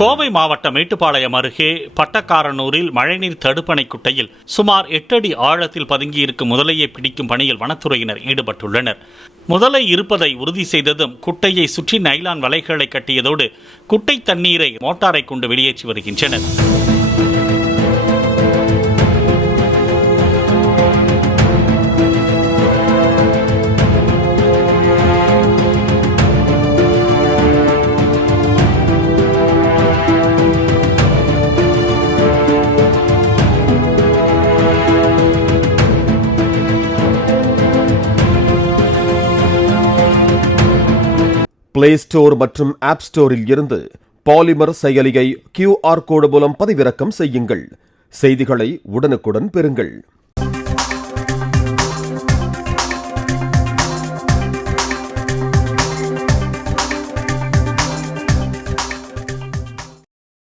கோவை மாவட்டம் மேட்டுப்பாளையம் அருகே பட்டக்காரனூரில் மழைநீர் தடுப்பணை குட்டையில் சுமார் 8 அடி ஆழத்தில் பதுங்கியிருக்கும் முதலையை பிடிக்கும் பணியில் வனத்துறையினர் ஈடுபட்டுள்ளனர். முதலை இருப்பதை உறுதி செய்ததும் குட்டையை சுற்றி நைலான் வலைகளை கட்டியதோடு குட்டை தண்ணீரை மோட்டாரை கொண்டு வெளியேற்றி வருகின்றனர். பிளே ஸ்டோர் மற்றும் ஆப் ஸ்டோரில் இருந்து பாலிமர் செயலியை QR கோடு மூலம் பதிவிறக்கம் செய்யுங்கள். செய்திகளை உடனுக்குடன் பெறுங்கள்.